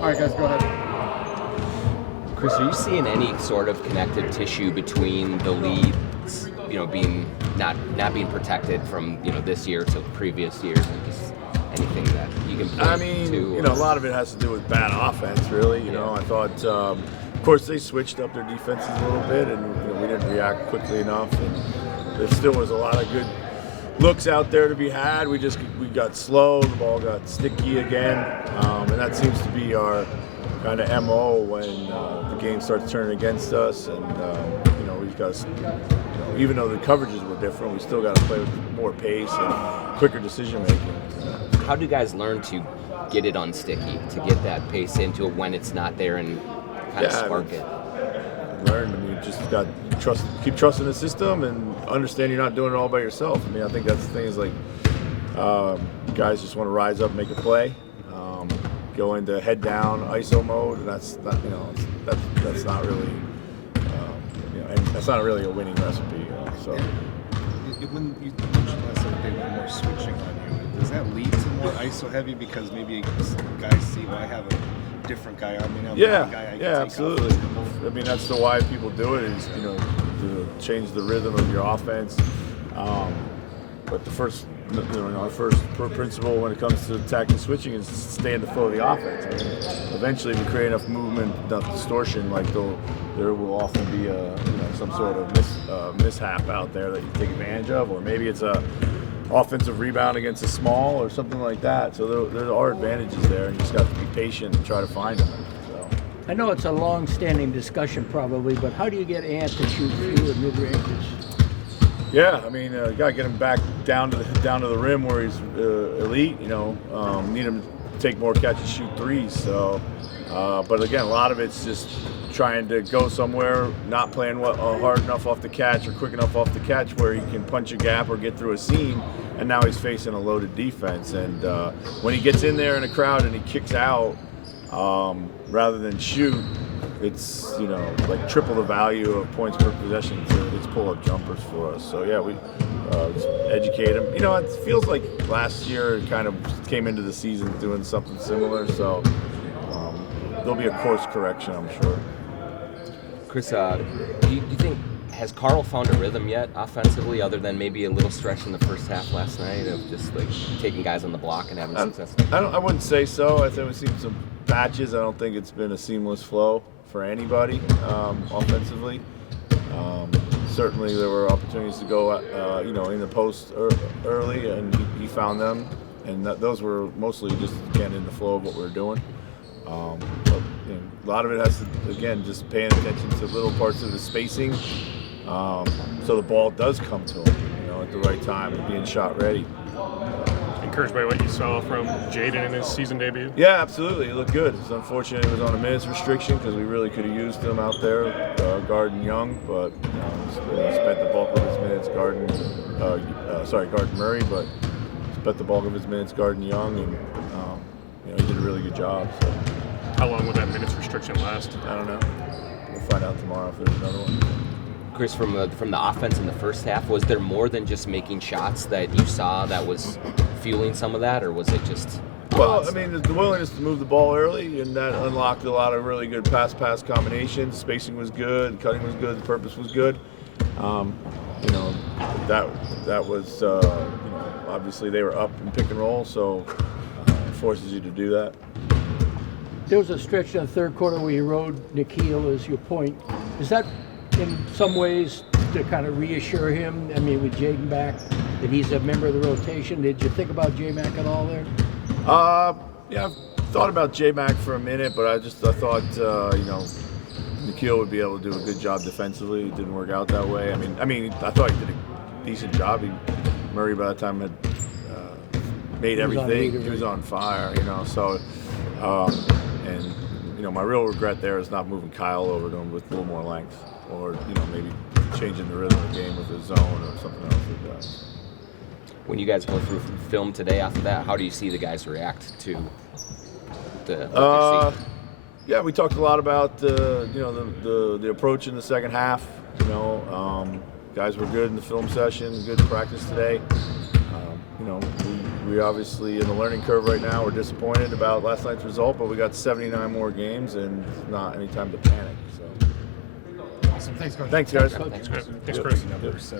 All right, guys, go ahead. Chris, are you seeing any sort of connective tissue between the leagues, being not being protected from this year to previous years, and just anything that you can point to? A lot of it has to do with bad offense, really. I thought, of course, they switched up their defenses a little bit, and we didn't react quickly enough, and there still was a lot of good looks out there to be had. We got slow, the ball got sticky again, and that seems to be our kind of MO when the game starts turning against us, and we've got to, even though the coverages were different, we still got to play with more pace and quicker decision making. How do you guys learn to get it unsticky, to get that pace into it when it's not there and kind of spark it? You just got to keep trusting the system and understand you're not doing it all by yourself. I think that's the thing is like guys just want to rise up, make a play, go into head down ISO mode, and that's not really that's not really a winning recipe. So. When you mentioned last night they were more switching on you, does that lead to more ISO heavy because maybe guys see, well, I have a different guy on me now? Yeah, absolutely. That's the why people do it is to change the rhythm of your offense. But the first principle when it comes to attacking switching is stay in the flow of the offense. Eventually, if you create enough movement, enough distortion, there will often be some sort of mishap out there that you take advantage of, or maybe it's a offensive rebound against a small or something like that. So there are advantages there, and you just got to be patient and try to find them. So. I know it's a long-standing discussion probably, but how do you get Ant to shoot fewer mid-ranges? Yeah, you got to get him back down to the rim where he's elite. Need him to take more catch and shoot threes. So, but again, a lot of it's just trying to go somewhere, not playing hard enough off the catch or quick enough off the catch where he can punch a gap or get through a seam. And now he's facing a loaded defense. And when he gets in there in a crowd and he kicks out rather than shoot, it's like triple the value of points per possession. It's pull-up jumpers for us. So yeah, we just educate him. It feels like last year it kind of came into the season doing something similar. So there'll be a course correction, I'm sure. Chris, do you think has Karl found a rhythm yet offensively, other than maybe a little stretch in the first half last night of just taking guys on the block and having success? I wouldn't say so. I think we've seen some patches. I don't think it's been a seamless flow for anybody offensively. Certainly there were opportunities to go in the post early, and he found them, and those were mostly just getting in the flow of what we were doing. But a lot of it has to, again, just paying attention to little parts of the spacing, so the ball does come to him at the right time and being shot ready. Encouraged by what you saw from Jaden in his season debut? Yeah, absolutely. He looked good. It's unfortunate he was on a minutes restriction because we really could have used him out there guarding Young, but he spent the bulk of his minutes guarding Murray, but spent the bulk of his minutes guarding Young, and he did a really good job. So. How long will that minutes restriction last? I don't know. We'll find out tomorrow if there's another one. Chris, from the offense in the first half, was there more than just making shots that you saw that was fueling some of that, or was it just? Well, the willingness to move the ball early, and that unlocked a lot of really good pass combinations. Spacing was good, cutting was good, the purpose was good. That was obviously they were up in pick and roll, so it forces you to do that. There was a stretch in the third quarter where you rode Nikhil as your point. Is that in some ways to kind of reassure him? With Jaden back, that he's a member of the rotation. Did you think about J-Mac at all there? Yeah, I've thought about J-Mac for a minute, but I thought, Nikhil would be able to do a good job defensively. It didn't work out that way. I thought he did a decent job. Murray, by the time, had made everything. He was on fire, so... my real regret there is not moving Kyle over to him with a little more length, or maybe changing the rhythm of the game with his zone or something else like that. When you guys go through film today after that, how do you see the guys react to what they see? Yeah, we talked a lot about the approach in the second half. Guys were good in the film session, good in practice today. We we obviously in the learning curve right now. We're disappointed about last night's result, but we got 79 more games, and it's not any time to panic. So, Awesome. Thanks, Coach. thanks, guys. Thanks, Chris. Number 7.